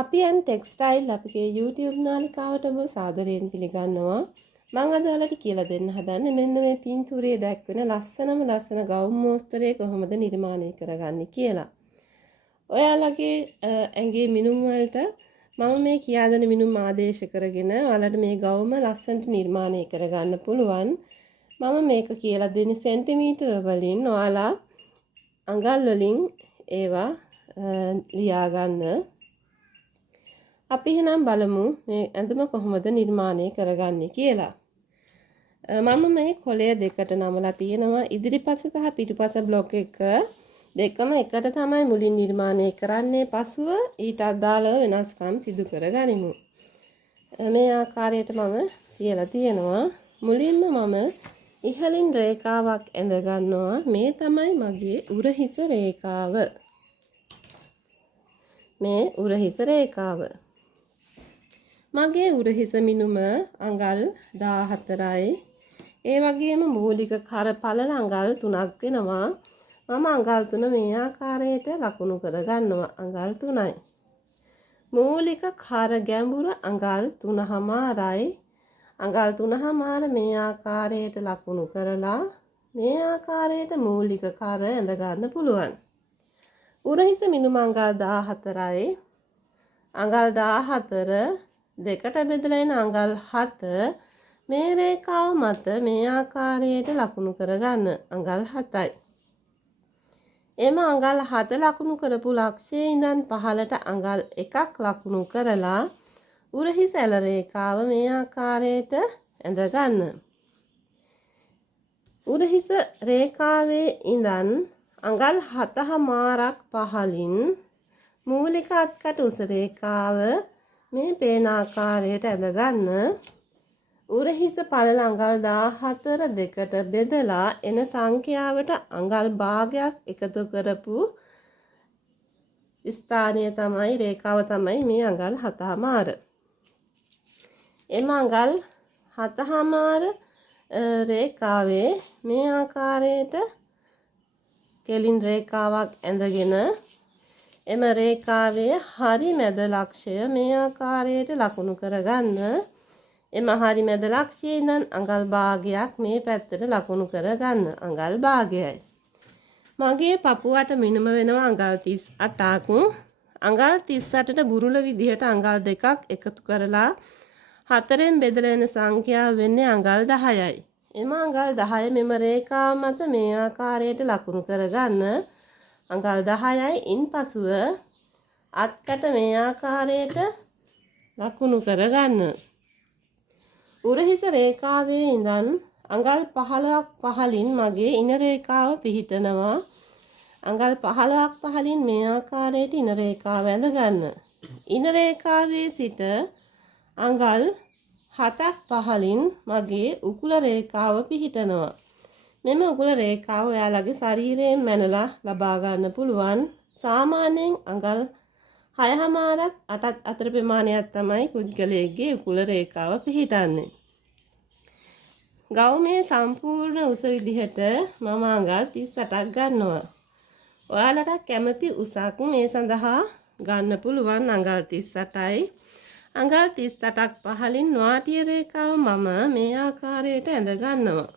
අපි යන් ටෙක්ස්ටයිල් අපගේ YouTube නාලිකාවටම සාදරයෙන් පිළිගන්නවා. මම අද ඔයාලට කියලා දෙන්න හදන්නේ මෙන්න මේ පින්තූරයේ දැක්වෙන ලස්සන ගවුම් මෝස්තරය කොහොමද නිර්මාණය කරගන්නේ කියලා. ඔයාලගේ ඇඟේ මිනුම් වලට මම මේ කියා දෙන මිනුම් ආදේශ කරගෙන ඔයාලට මේ ගවුම ලස්සනට නිර්මාණය කරගන්න පුළුවන්. මම මේක කියලා දෙන්නේ සෙන්ටිමීටර වලින් ඔයාලා අඟල් වලින් ඒවා ලියා ගන්න. අපි එහෙනම් බලමු මේ ඇඳුම කොහොමද නිර්මාණය කරගන්නේ කියලා. මම මේ කොළය දෙකට නමලා තියෙනවා. ඉදිරිපස සහ පිටුපස බ්ලොක් එක දෙකම එකට තමයි මුලින් නිර්මාණය කරන්නේ. පසුව ඊට අදාළව වෙනස්කම් සිදු කරගනිමු. මේ ආකාරයට මම කියලා තියෙනවා. මුලින්ම මම ඉහළින් රේඛාවක් ඇඳ ගන්නවා. මේ තමයි මගේ උරහිස රේඛාව. මේ උරහිස රේඛාව. මගේ උරහිස මිනුම අඟල් 14යි. ඒ වගේම මූලික කර පළල අඟල් 3ක් වෙනවා. මම අඟල් 3 මේ ආකාරයට ලකුණු කර ගන්නවා. අඟල් 3යි. මූලික කර ගැඹුර අඟල් 3මාරයි. අඟල් 3මාර මේ ආකාරයට ලකුණු කරලා මේ ආකාරයට මූලික කර ඇඳ ගන්න පුළුවන්. උරහිස මිනුම අඟල් 14යි. අඟල් 14 දෙකට බෙදලා එන අඟල් 7 මේ රේඛාව මත මේ ආකාරයට ලකුණු කරගන්න. අඟල් 7යි. එම අඟල් 7 ලකුණු කරපු ලක්ෂයේ ඉඳන් පහළට අඟල් 1ක් ලකුණු කරලා උරහිස ඇල රේඛාව මේ ආකාරයට ඇඳ ගන්න. උරහිස රේඛාවේ ඉඳන් අඟල් 7මාරක් පහළින් මූලික අත්කට උස රේඛාව මේ පේන ආකාරයට ඇඳ ගන්න. උරහිස පළල අඟල් 14 දෙකට බෙදලා එන සංඛ්‍යාවට අඟල් භාගයක් එකතු කරපු ස්ථානය තමයි රේඛාව තමයි මේ අඟල් 7මාර. එම අඟල් 7මාර රේඛාවේ මේ ආකාරයට කෙලින් රේඛාවක් ඇඳගෙන එම රේඛාවේ හරි මැද ලක්ෂය මේ ආකාරයට ලකුණු කරගන්න. එම හරි මැද ලක්ෂයේ ඉඳන් අඟල් භාගයක් මේ පැත්තට ලකුණු කරගන්න. අඟල් භාගයයි. මගේ පපුවට මිනුම වෙනවා අඟල් 38ක්. අඟල් 38ට බුරුල විදිහට අඟල් දෙකක් එකතු කරලා 4ෙන් බෙදලා එන සංඛ්‍යාව වෙන්නේ අඟල් 10යි. එම අඟල් 10 මෙම රේඛාව මත මේ ආකාරයට ලකුණු කරගන්න. අඟල් 10යි. ඉන්පසුව අත්කට මේ ආකාරයට ලකුණු කරගන්න. උරහිස රේඛාවේ ඉඳන් අඟල් 15ක් පහළින් මගේ ඉන රේඛාව පිහිටනවා. අඟල් 15ක් පහළින් මේ ආකාරයට ඉන රේඛාව ඇඳ ගන්න. ඉන රේඛාවේ සිට අඟල් 7ක් පහළින් මගේ උකුල රේඛාව පිහිටනවා. මෙම උකුල රේඛාව ඔයාලගේ ශරීරයෙන් මැනලා ලබා ගන්න පුළුවන්. සාමාන්‍යයෙන් අඟල් 6මාරත් 8ත් අතර ප්‍රමාණයක් තමයි පුද්ගලයෙක්ගේ උකුල රේඛාව පිහිටන්නේ. ගවුමේ සම්පූර්ණ උස විදිහට මම අඟල් 38ක් ගන්නවා. ඔයාලට කැමති උසක් මේ සඳහා ගන්න පුළුවන්. අඟල් 38යි. අඟල් 38ක් පහළින් වාටිය රේඛාව මම මේ ආකාරයට ඇඳ ගන්නවා.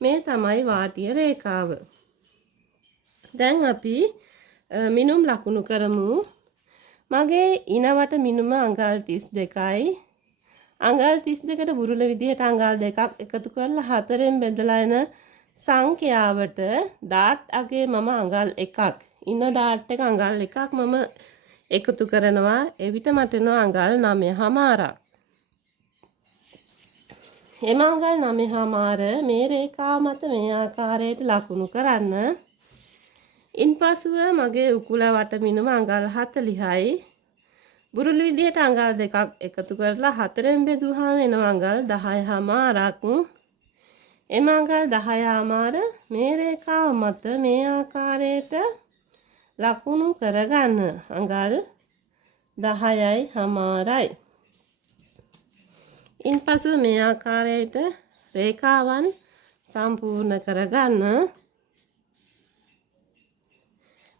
මේ තමයි වාටිය රේඛාව. දැන් අපි මිනුම් ලකුණු කරමු. මගේ ඉනවට මිනුම අඟල් 32යි. අඟල් 32ට බුරුල විදිහට අඟල් දෙකක් එකතු කරලා 4ෙන් බෙදලා එන සංඛ්‍යාවට ඩාට් අගේ මම අඟල් 1ක්. ඉන ඩාට් එක අඟල් 1ක් මම එකතු කරනවා. එවිට මට එනවා අඟල් 9මාරක්. එම අඟල් 9මාර මේ රේඛාව මත මේ ආකාරයට ලකුණු කරන්න. ඉන්පසුව මගේ උකුල වට මිනුම අඟල් 40යි. බුරුල් විදිහට අඟල් දෙකක් එකතු කරලා 4ෙන් බෙදුවාම එනවා අඟල් 10මාරක්. එම අඟල් 10මාර මේ රේඛාව මත මේ ආකාරයට ලකුණු කරගන්න. අඟල් 10.5යි. ඉන්පසු මේ ආකාරයට රේඛාවන් සම්පූර්ණ කරගන්න.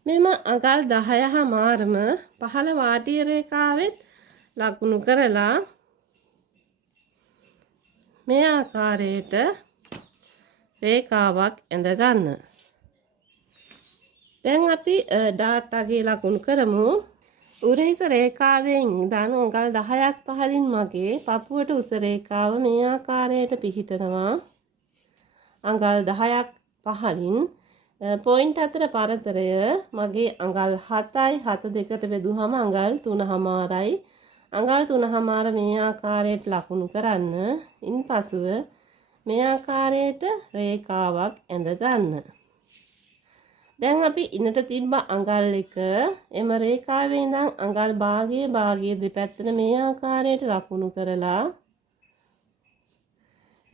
මෙම අඟල් 10 හමාරම පහළ වාටිය රේඛාවෙත් ලකුණු කරලා මේ ආකාරයට රේඛාවක් ඇඳ ගන්න. දැන් අපි ඩාට් අගේ ලකුණු කරමු. උරහිස රේඛාවෙන් ඉඳන් අඟල් 10ක් පහළින් මගේ පපුවට උස රේඛාව මේ ආකාරයට පිහිටනවා. අඟල් 10ක් පහළින් පොයින්ට් අතර පරතරය මගේ අඟල් 7යි 7 දෙකට බෙදුවම අඟල් 3මාරයි. අඟල් 3මාර මේ ආකාරයට ලකුණු කරන්න. ඉන්පසුව මේ ආකාරයට රේඛාවක් ඇඳ ගන්න. දැන් අපි ඉන්නට තිබ්බ අඟල් එක එම රේඛාවේ ඉඳන් අඟල් භාගයේ දෙපැත්තට මේ ආකාරයට ලකුණු කරලා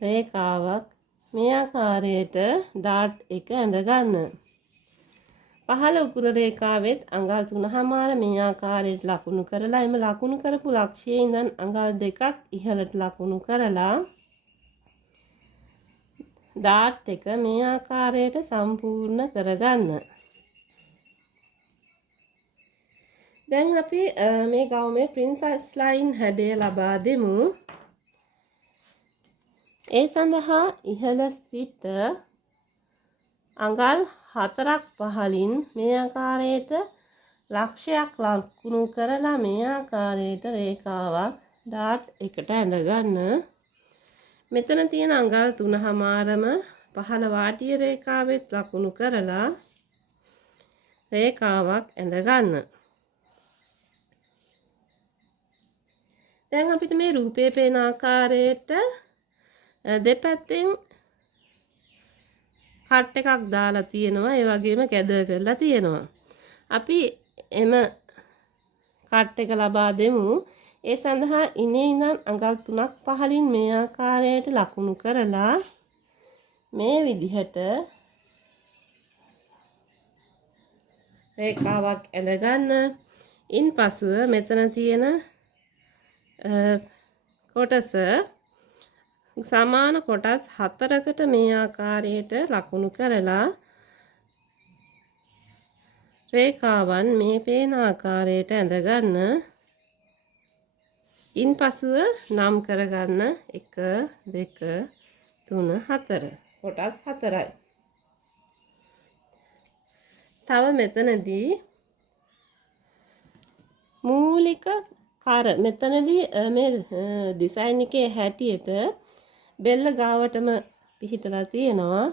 රේඛාවක් මේ ආකාරයට ඩාට් එක ඇඳ ගන්න. පහළ උකුර රේඛාවෙත් අඟල් 3මාර මේ ආකාරයට ලකුණු කරලා එම ලකුණු කරපු ලක්ෂයේ ඉඳන් අඟල් 2ක් ඉහළට ලකුණු කරලා ඩාට් එක මේ ආකාරයට සම්පූර්ණ කරගන්න. දැන් අපි මේ ගවුමේ ප්‍රින්සස් ලයින් හැඩය ලබා දෙමු. ඒ සඳහා ඉහළ සිට අඟල් 4ක් පහළින් මේ ආකාරයට ලක්ෂයක් ලකුණු කරලා මේ ආකාරයට රේඛාවක් ඩාට් එකට ඇඳ ගන්න. මෙතන තියෙන අඟල් 3මාරම පහළ වාටිය රේඛාවෙත් ලකුණු කරලා රේඛාවක් ඇඳ ගන්න. දැන් අපිට මේ රූපයේ පේන ආකාරයට දෙපැත්තෙන් කට් එකක් දාලා තියෙනවා. ඒ වගේම කැද කරලා තියෙනවා. අපි එම කට් එක ලබා දෙමු. ඒ සඳහා ඉනේ ඉඳන් අඟල් 3ක් පහළින් මේ ආකාරයට ලකුණු කරලා මේ විදිහට රේඛාවක් ඇඳ ගන්න. ඉන්පසුව මෙතන තියෙන කොටස සමාන කොටස් 4කට මේ ආකාරයට ලකුණු කරලා රේඛාවන් මේ පේන ආකාරයට ඇඳ ගන්න. ඉන්පසුව නම් කරගන්න 1 2 3 4 කොටස් 4යි. තව මෙතනදී මූලික කර මෙතනදී මේ ඩිසයින් එකේ හැටියට බෙල්ල ගාවටම පිහිටලා තියෙනවා.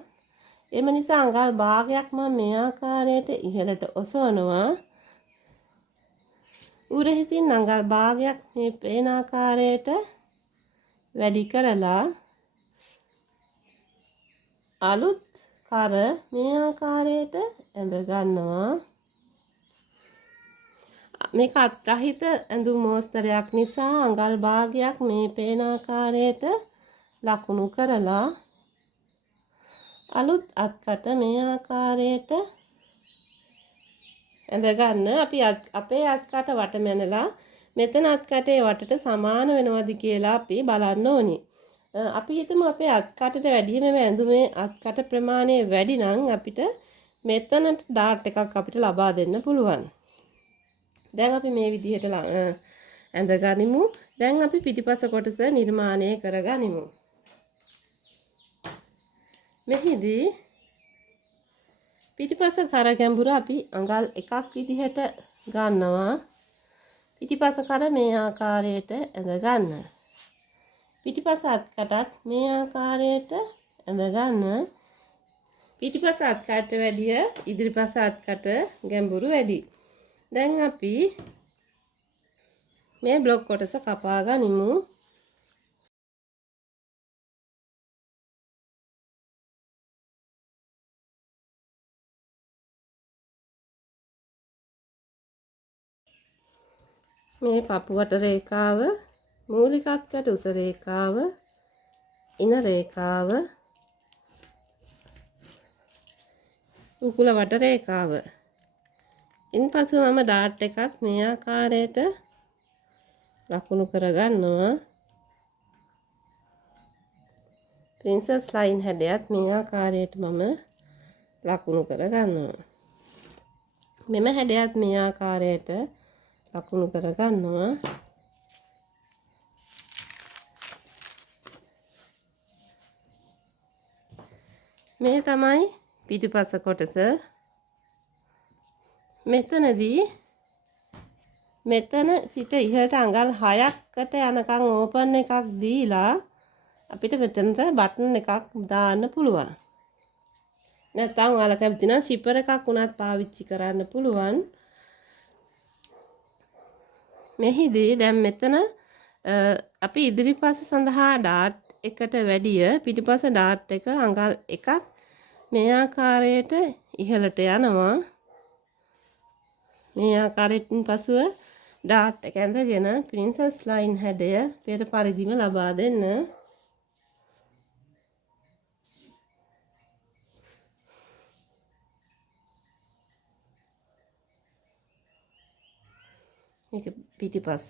එම නිසා අඟල් භාගයක් මම මේ ආකාරයට ඉහළට ඔසවනවා. උරහිසින් අඟල් භාගයක් මේ පේන ආකාරයට වැඩි කරලා අලුත් කර මේ ආකාරයට ඇඳ ගන්නවා. මේක අත්‍රහිත ඇඳුම් මෝස්තරයක් නිසා අඟල් භාගයක් මේ පේන ආකාරයට ලකුණු කරලා අලුත් අත්කට මේ ආකාරයට ඇඳ ගන්න. අපි අපේ අත්කට වටමැනලා මෙතන අත්කටේ වටට සමාන වෙනවද කියලා අපි බලන්න ඕනි. අපි හිතමු අපේ අත්කටට වැඩිම මේ ඇඳුමේ අත්කට ප්‍රමාණය වැඩි නම් අපිට මෙතනට ඩාට් එකක් අපිට ලබා දෙන්න පුළුවන්. දැන් අපි මේ විදිහට ඇඳ ගනිමු. දැන් අපි පිටිපස කොටස නිර්මාණය කරගනිමු. මෙහිදී පිටිපස කර ගැඹුර අපි අඟල් 1ක් විදිහට ගන්නවා. පිටිපස කර මේ ආකාරයට ඇඳ ගන්න. පිටිපස අත්කටත් මේ ආකාරයට ඇඳ ගන්න. පිටිපස අත්කට වැඩිය ඉදිරිපස අත්කට ගැඹුරු වැඩි. දැන් අපි මේ බ්ලොක් කොටස කපා ගනිමු. මේ පපුවට රේඛාව, මූලික අත්කට උස රේඛාව, ඉන රේඛාව, උකුල වට රේඛාව. ඉන්පසු මම ඩාට් එකක් මේ ආකාරයට ලකුණු කරගන්නවා. ප්‍රින්සස් ලයින් හැඩයත් මේ ආකාරයට මම ලකුණු කරගන්නවා. මෙම හැඩයත් මේ ආකාරයට ලකුණු කරගන්නවා. මේ තමයි පිටුපස කොටස. මෙතනදී මෙතන සිට ඉහළට අඟල් 6කට යනකම් ඕපන් එකක් දීලා අපිට මෙතනට බටන් එකක් දාන්න පුළුවන්. නැත්නම් ඔයාලා කැමති නම් ෂිපර් එකක් උනත් පාවිච්චි කරන්න පුළුවන්. මෙහිදී දැන් මෙතන අපි ඉදිරිපස සඳහා ඩාට් එකට වැඩිය පිටිපස ඩාට් එක අඟල් එකක් මේ ආකාරයට ඉහළට යනවා. මේ ආකාරයෙන් පසුව ඩාට් එක ඇඳගෙන ප්‍රින්සස් ලයින් හැඩය පෙර පරිදිම ලබා දෙන්න. මේක පිටිපස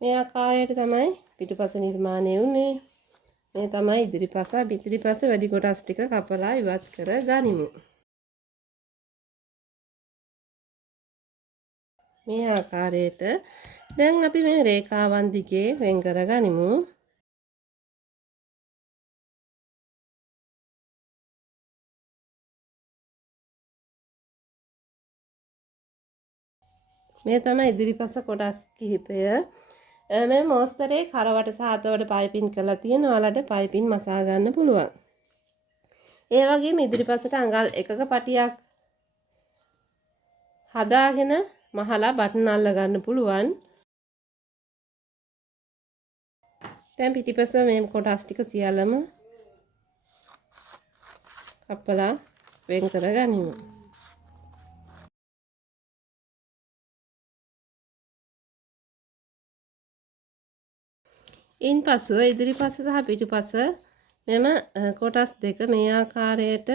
මේ ආකාරයට තමයි පිටිපස නිර්මාණය වුනේ. මේ තමයි ඉදිරිපස. ඉදිරිපස වැඩි කොටස් ටික කපලා ඉවත් කර ගනිමු. මේ ආකාරයට දැන් අපි මේ රේඛාවන් දිගේ වෙන් කර ගනිමු. මේ තමයි ඉදිරිපස කොටස් කිහිපය. මේ මොස්තරේ කරවට සහ අතවට පයිපින් කරලා තියෙන ඔයාලට පයිපින් මසා ගන්න පුළුවන්. ඒ වගේම ඉදිරිපසට අඟල් එකක පටියක් හදාගෙන මහලා බටන් අල්ල ගන්න පුළුවන්. දැන් පිටිපස මේ කොටස් ටික සියල්ලම කපලා වෙන් කර ගනිමු. ඉන්පසුව ඉදිරිපස සහ පිටුපස මෙම කොටස් දෙක මේ ආකාරයට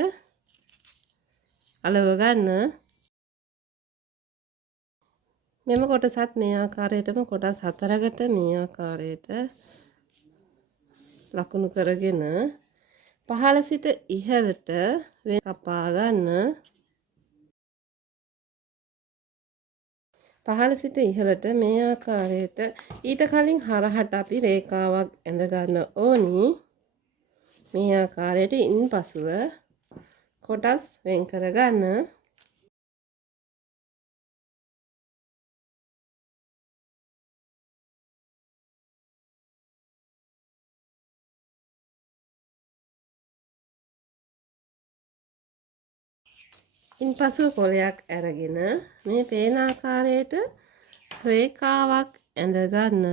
අලව ගන්න. මෙම කොටසත් මේ ආකාරයටම කොටස් 4කට මේ ආකාරයට ලකුණු කරගෙන පහළ සිට ඉහළට කපා ගන්න. පහළ සිට ඉහළට මේ ආකාරයට ඊට කලින් හරහට අපි රේඛාවක් ඇඳ ගන්න ඕනි. මේ ආකාරයට ඉන්පසුව කොටස් වෙන් කර ගන්න. ඉන්පසුව පොලයක් අරගෙන මේ පේන ආකාරයට රේඛාවක් ඇඳ ගන්න.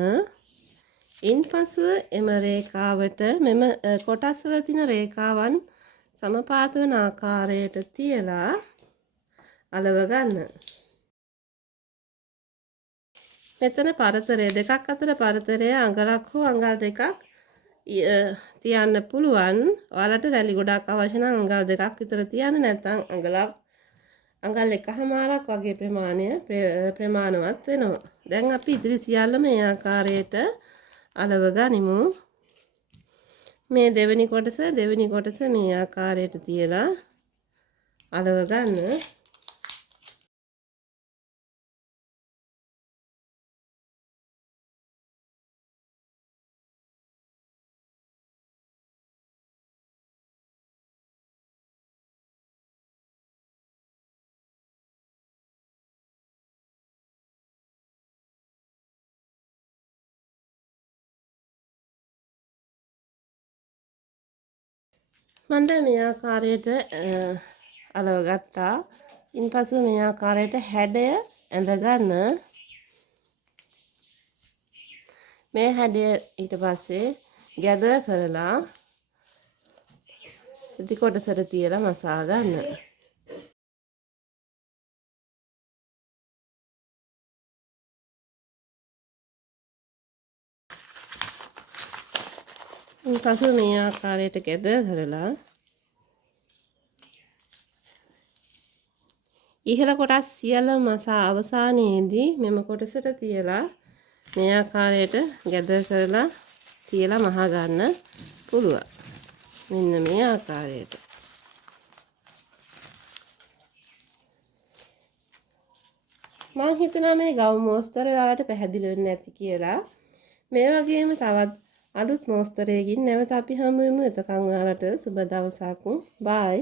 ඉන්පසුව එම රේඛාවට මෙම කොටස් වල තියෙන රේඛාවන් සමපාත වන ආකාරයට තියලා අලව ගන්න. මෙතන පරතරය දෙකක් අතර පරතරය අඟලක් හෝ අඟල් දෙකක් තියන්න පුළුවන්. ඔයාලට රැලි ගොඩක් අවශ්‍ය නම් අඟල් දෙකක් විතර තියන්න, නැත්නම් අඟල් එකහමාරක් වගේ ප්‍රමාණවත් වෙනවා. දැන් අපි ඉදිරි සියල්ල මේ ආකාරයට අලව ගනිමු. මේ දෙවෙනි කොටස මේ ආකාරයට තියලා අලව ගන්න. මම දැන් මේ ආකාරයට අලව ගත්තා. ඉන්පසු මේ ආකාරයට හැඩය ඇඳ ගන්න. මේ හැඩය ඊට පස්සේ ගැදර් කරලා ඉදි කොටසට තියලා මසා ගන්න. ඉන්පසු මේ ආකාරයට ගැදර් කරලා ඉහළ කොටස් සියල්ල මසා අවසානයේදී මෙම කොටසට තියලා මේ ආකාරයට ගැදර් කරලා තියලා මහා ගන්න පුළුවන්. මෙන්න මේ ආකාරයට. මම හිතනවා මේ ගව් මෝස්තර ඔයාලට පැහැදිලි වෙන්නේ නැති කියලා. මේ වගේම තවත් අලුත් මෝස්තරයකින් නැවත අපි හමු වෙමු. එතකන් ඔයාලට සුබ දවසක්. බයි.